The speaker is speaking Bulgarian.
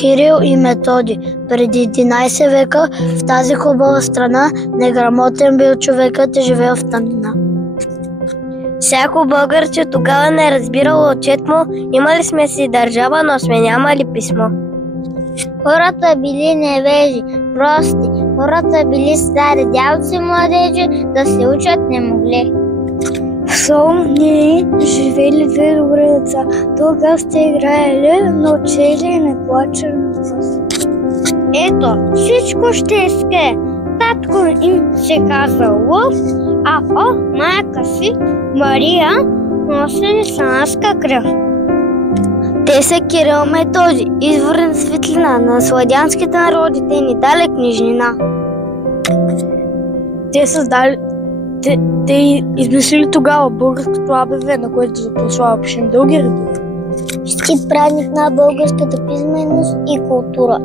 Кирил и Методий. Преди 11 века в тази хубава страна неграмотен бил човекът и живеел в тъмнина. Всяко българче тогава не разбирало от чет му, имали сме си държава, но сме нямали писмо. Хората били невежи, прости, хората били стари дявци младежи, да се учат не могли. В Солуния живели две добри деца. Тогава сте играели, но учели и не плачели на глас. Ето, всичко ще изке. Татко им се казва Лъв, а майка си Мария носили славянска кръв. Те са Кирил и Методий, изворна светлина на сладянските народи, те ни дали книжнина. Те измислили тогава българското АБВ, на което запрослава пишем дълги редове. Щит празник на българската писменост и култура.